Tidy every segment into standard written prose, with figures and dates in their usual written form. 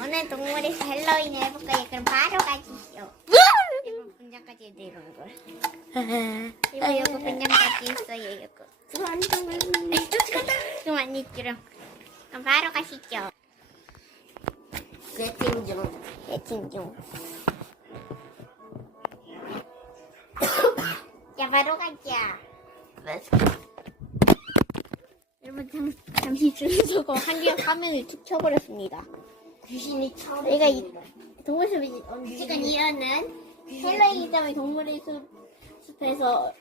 오늘 동물에서 헬로윈 해볼까요? 그럼 바로 가시죠. 이거 분장까지 내려오는 걸. 이거 분장까지 있어요. 이거. 그만 있지롱. 그럼 바로 가시죠. 세팅 중. 세팅 중. 자, 바로 가자. 여러분 잠시 줄을 서고 한기영 화면을 툭 켜버렸습니다. 귀신이 처음. 내가 이 동물숲이 지금 이러는 헬로윈 때문에 동물의 숲에서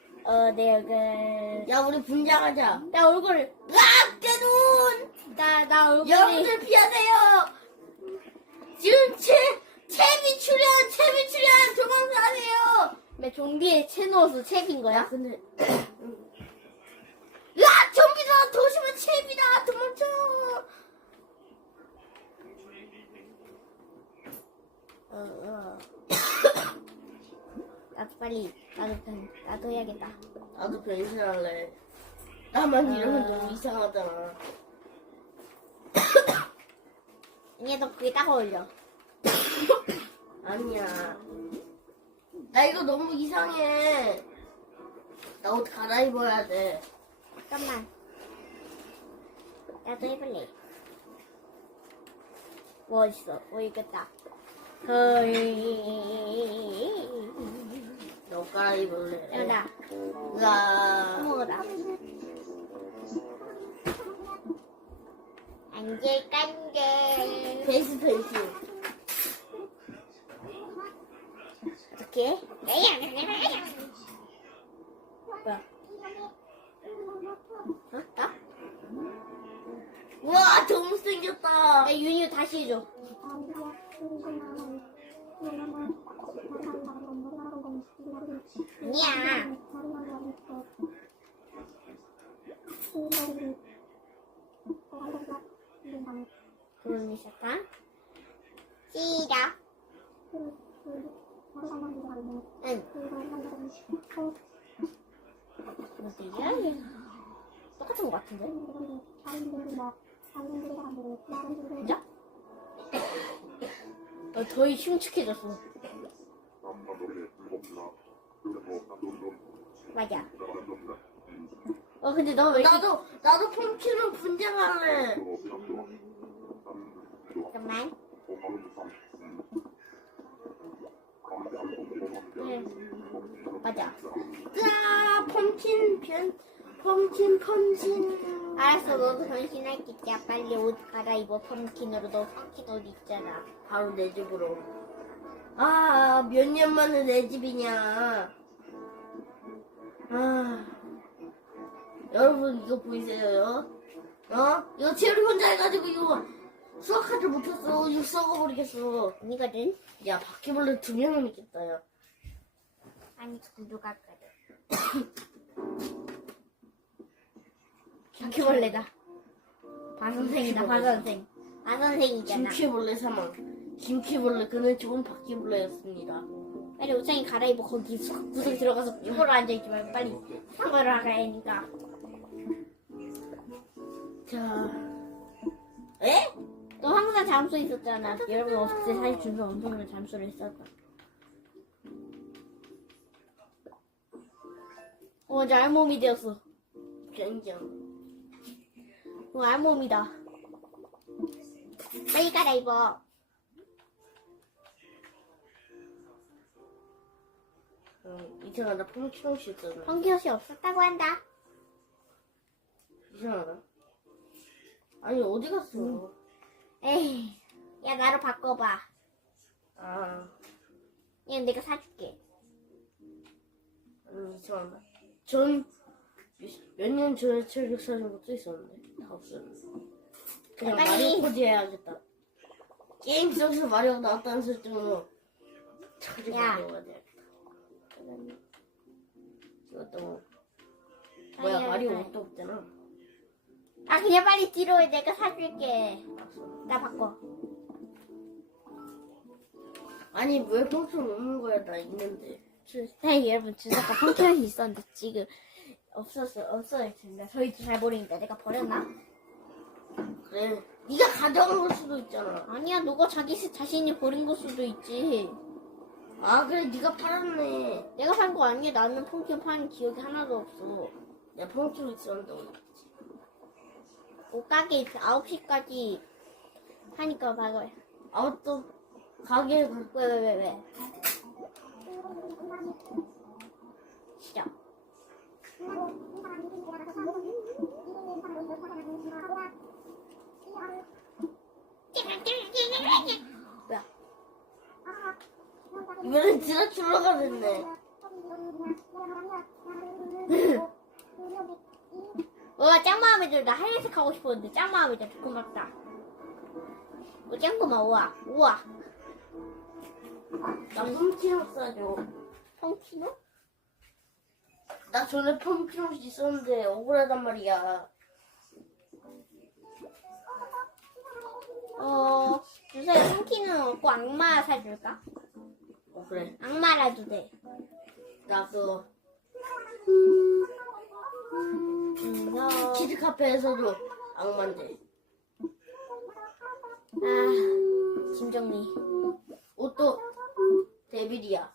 내 야, 우리 분장하자. 나 얼굴 으악! 깨눈! 나 얼굴이 여러분들 피하세요! 지금 채비 출연 도망가세요! 왜 좀비에 채놓아서 채빈 거야? 근데 으악! 좀비다! 도시면 채비다! 도망쳐! 나도 빨리 나도 해야겠다. 나도 변신할래. 나만 이러면 너무 이상하잖아. 아니야, 너 그게 딱 어울려. 아니야. 나 이거 너무 이상해. 나 옷 갈아입어야 돼. 잠깐만. 나도 해볼래. 뭐 있어? 뭐 있겠다. 너 갈아입을래. 여기다. 으아. 먹어라. 간질간질. 베이스 펜싱. 어떻게? 뭐야? 어? 나? 우와, 너무 생겼다. 야, 윤유 다시 해줘. 아니야. 그럼 시작한 시작. 응. 어디야? 똑같은 것 같은데? 진짜? 더이 흉측해졌어. 맞아. 근데 너 왜 이렇게... 나도 펌킨으로 분장할래. 잠깐만. 응. 맞아. 짜, 펌킨. 알았어, 너도 변신할게. 야, 빨리 옷 갈아입어. 펌킨으로. 너 펌킨 옷 있잖아. 바로 내 집으로. 아, 몇 년 만에 내 집이냐. 아, 여러분 이거 보이세요? 이거 채우리 혼자 해가지고 이거 수학하지 못했어. 이거 썩어버리겠어. 아니거든? 야, 바퀴벌레 2명은 있겠다, 야. 아니, 누가 거든. 바퀴벌레다. 바선생이다, 바선생. 바선생이잖아. 김퀴벌레 사망. 김퀴벌레, 그는 좋은 바퀴벌레였습니다. 빨리 옷장에 갈아입어. 거기 구석에 들어가서 이거로 앉아있지 말고 빨리 상관을 하라 하니까. 자, 에? 너 항상 잠수 있었잖아. 여러분 어제 사실 준서 엄청 잠수를 했었다. 이제 알몸이 되었어. 변경. 알몸이다. 빨리 갈아입어. 이상하다. 펑키옷이 있잖아. 펑키옷이 없었다고 한다. 이상하다. 아니, 어디 갔어? 에이, 야 나로 바꿔봐. 아, 이건 내가 사줄게. 이상하다. 전 몇 년 전에 책 사준 것도 있었는데 다 없었는데. 그냥 빨리. 마리오 포즈 해야겠다. 게임 속에서 마리오가 나왔다는 설정으로 찾을 야. 마리오가 돼야겠다. 이것도 뭐야, 마리오 옷도 없잖아. 아 그냥 빨리 뒤로 해. 내가 사줄게. 나 바꿔. 아니, 왜 펑크를 먹는 거야? 나 있는데. 네, 여러분 주사가 펑키옷이 있었는데 지금 없어요. 저희도 잘 모르니까 내가 버렸나? 그래. 네가 가져간 걸 수도 있잖아. 아니야, 너가 자신이 버린 걸 수도 있지. 아 그래 네가 팔았네. 내가 산 거 아니야. 나는 펑키를 파는 기억이 하나도 없어. 내 펑키로 있었는데 어디 갔지? 옷가게 9시까지 하니까 봐요. 또 가게 왜? 시작. 뭐야? 이번엔 드라큘라가 됐네. 짱 마음에 들어. 나 하얀색 하고 싶었는데 짱 마음에 들어. 고맙다. 짱구만 우와. 나 펑키로 싸줘. 펑키노? 나 전에 펑키로 있었는데 억울하단 말이야. 주사위 펑키는 없고 악마 사줄까? 그래. 악마라도 돼. 나 그거 너. 키즈 카페에서도 악마인데. 짐 정리. 옷도 데빌이야.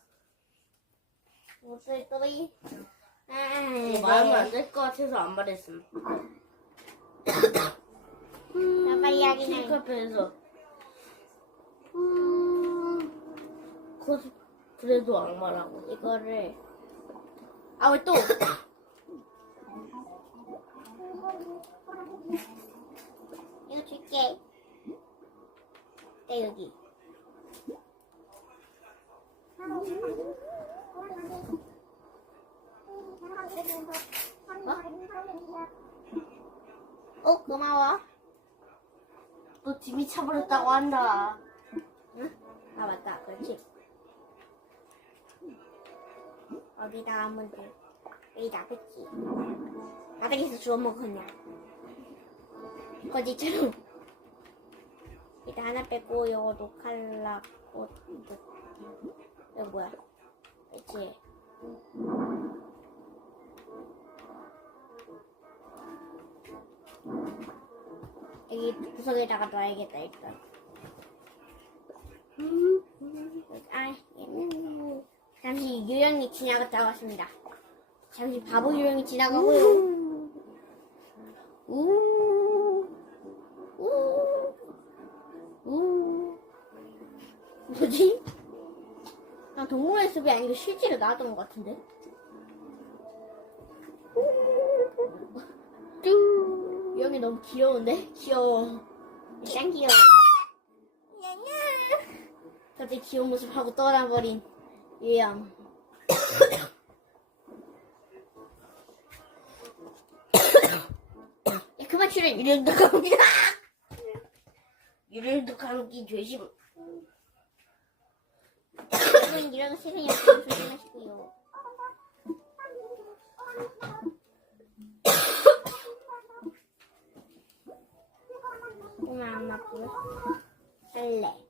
옷들이. 이거 말하면 안 될 것 같아서 안 말했음. 나 빨리 하긴 키즈 해. 카페에서 그래도 악마라고. 이거를. 왜 또? 이거 줄게. 여기. 고마워. 또 짐이 차버렸다고 한다. 응? 맞다. 그렇지. 어디다 하면 돼. 여기다, 그치? 바닥에서 주워 먹었냐? 거지처럼. 일단 하나 빼고, 요거 노칼라, 이거 뭐야? 그치? 여기 구석에다가 놔야겠다, 일단. 잠시 유령이 지나갔다 왔습니다. 잠시 바보 유령이 지나가고요. 뭐지? 나 동물의 숲이 아니고 실제로 나왔던 것 같은데? 유령이 너무 귀여운데? 귀여워. 짱 귀여워. 갑자기 귀여운 모습하고 떠나버린 유령. 야, 그만 출연. 유령도 감기다. 유령도 감기 조심. 여러분, 유령은 세상에 없으면 조심하시고요. 오늘 안 맞고요. 할래.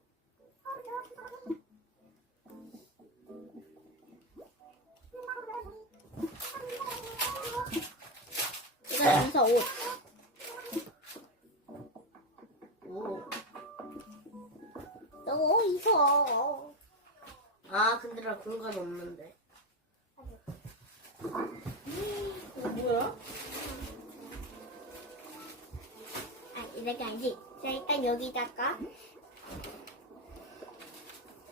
이거 여기서 옷. 너무 이뻐. 근데 나 공간 없는데. 이거 뭐야? 이렇게 아니지. 자, 일단 여기다가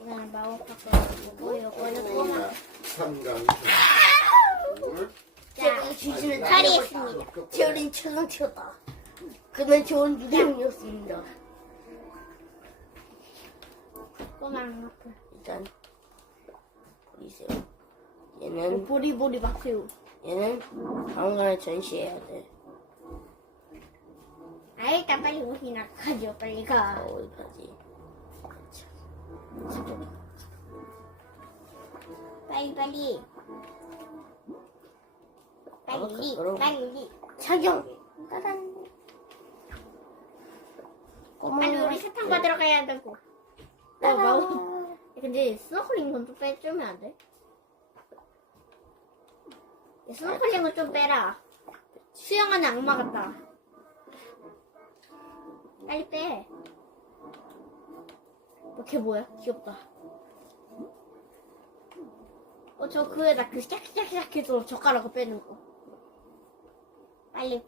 이거는 마법학교 요거는 꼬마. 삼강. 제가 주시는 처리했습니다. 재울인 최강 튀었다. 그는 좋은 유령이었습니다. 꼬마 악마풀. 일단 버리세요. 얘는 보리보리 마크요. 얘는 방안에 전시해야 돼. 일단 빨리 옷이나 가죠. 빨리 가. 어디까지? 빨리. 그럼. 빨리. 착용. 짜잔. 꼬마. 빨리 우리 사탕 받으러 가야 되고. 근데 스노클링 건 좀 빼주면 안 돼? 스노클링은 좀 빼라. 수영하는 악마 같다. 빨리 빼. 걔 뭐야? 귀엽다. 저 그에다 그 샥샥샥 해서 젓가락을 빼는 거. 빨리.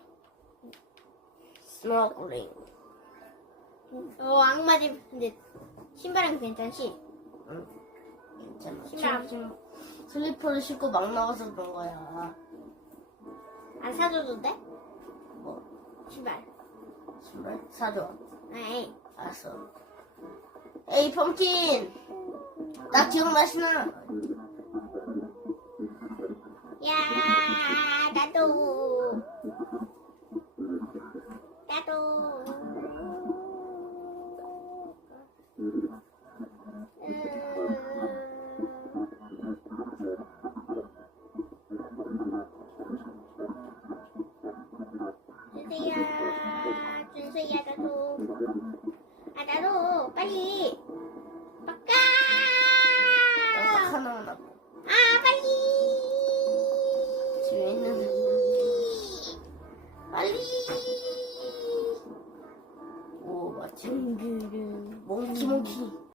스노클링. 악마집 근데 신발은 괜찮지? 응. 괜찮아. 신발 지금 슬리퍼를 신고 막 나가서 그런 거야. 안 사줘도 돼? 뭐, 신발. 신발? 사줘. 에이. 알았어. 에이, 펌킨! 나 기억나시나? 야, 나도. 준수야, 나도. 나도, 빨리. 바꿔! 딱 하나만 하고. 빨리! 집에 있는 빨리! 오, 마침. 몽키.